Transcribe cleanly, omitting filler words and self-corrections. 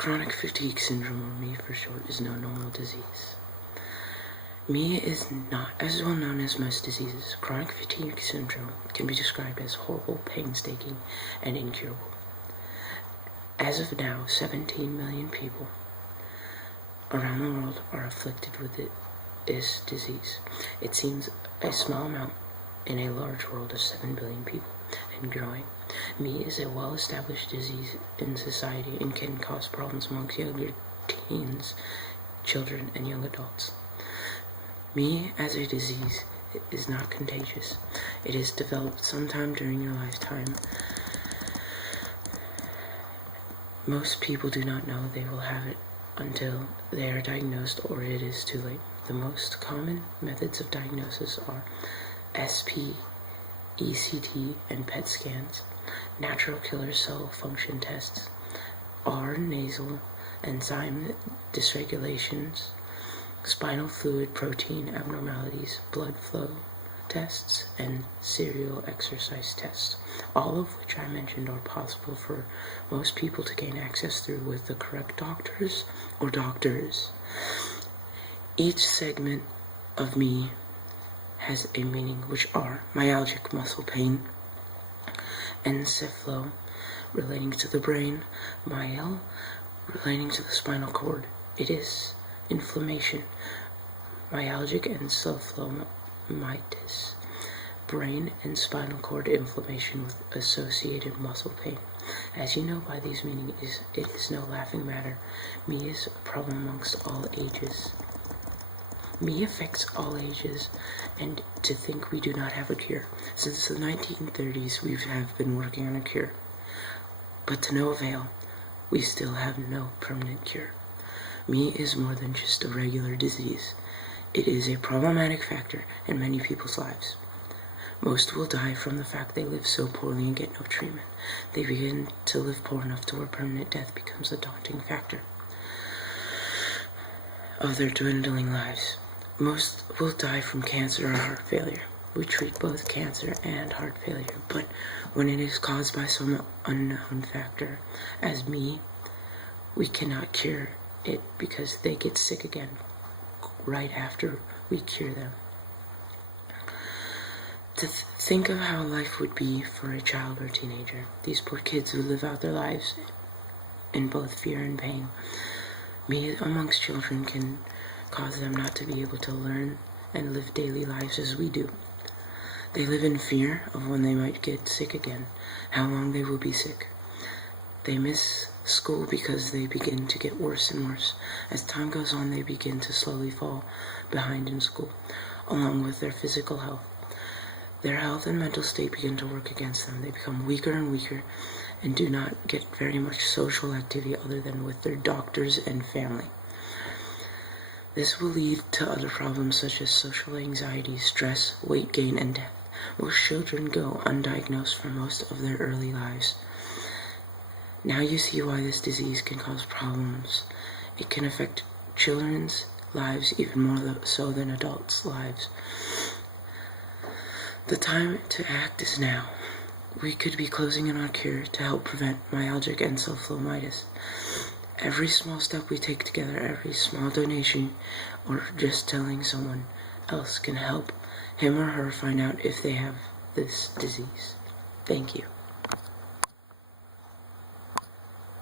Chronic fatigue syndrome, or ME for short, is no normal disease. ME is not as well known as most diseases. Chronic fatigue syndrome can be described as horrible, painstaking, and incurable. As of now, 17 million people around the world are afflicted with this disease. It seems a small amount in a large world of 7 billion people and growing. ME is a well-established disease in society and can cause problems amongst younger teens, children, and young adults. ME as a disease is not contagious. It is developed sometime during your lifetime. Most people do not know they will have it until they are diagnosed or it is too late. The most common methods of diagnosis are SP, ECT, and PET scans, natural killer cell function tests, nasal enzyme dysregulations, spinal fluid protein abnormalities, blood flow tests, and serial exercise tests, all of which I mentioned are possible for most people to gain access through with the correct doctors or doctors. Each segment of ME has a meaning, which are myalgic muscle pain, encephalo relating to the brain, myel relating to the spinal cord. It is inflammation, myalgic encephalomyelitis, brain and spinal cord inflammation with associated muscle pain. As you know by these meanings, it is no laughing matter. ME is a problem amongst all ages. ME affects all ages, and to think we do not have a cure. Since the 1930s, we have been working on a cure, but to no avail. We still have no permanent cure. ME is more than just a regular disease. It is a problematic factor in many people's lives. Most will die from the fact they live so poorly and get no treatment. They begin to live poor enough to where permanent death becomes a daunting factor of their dwindling lives. Most will die from cancer or heart failure. We treat both cancer and heart failure, but when it is caused by some unknown factor, as ME, we cannot cure it because they get sick again right after we cure them. To think of how life would be for a child or teenager, these poor kids who live out their lives in both fear and pain. ME amongst children can cause them not to be able to learn and live daily lives as we do. They live in fear of when they might get sick again, how long they will be sick. They miss school because they begin to get worse and worse. As time goes on, they begin to slowly fall behind in school, along with their physical health. Their health and mental state begin to work against them. They become weaker and weaker and do not get very much social activity other than with their doctors and family. This will lead to other problems such as social anxiety, stress, weight gain, and death. Most children go undiagnosed for most of their early lives. Now you see why this disease can cause problems. It can affect children's lives even more so than adults' lives. The time to act is now. We could be closing in on a cure to help prevent myalgic encephalomyelitis. Every small step we take together, every small donation, or just telling someone else can help him or her find out if they have this disease. Thank you.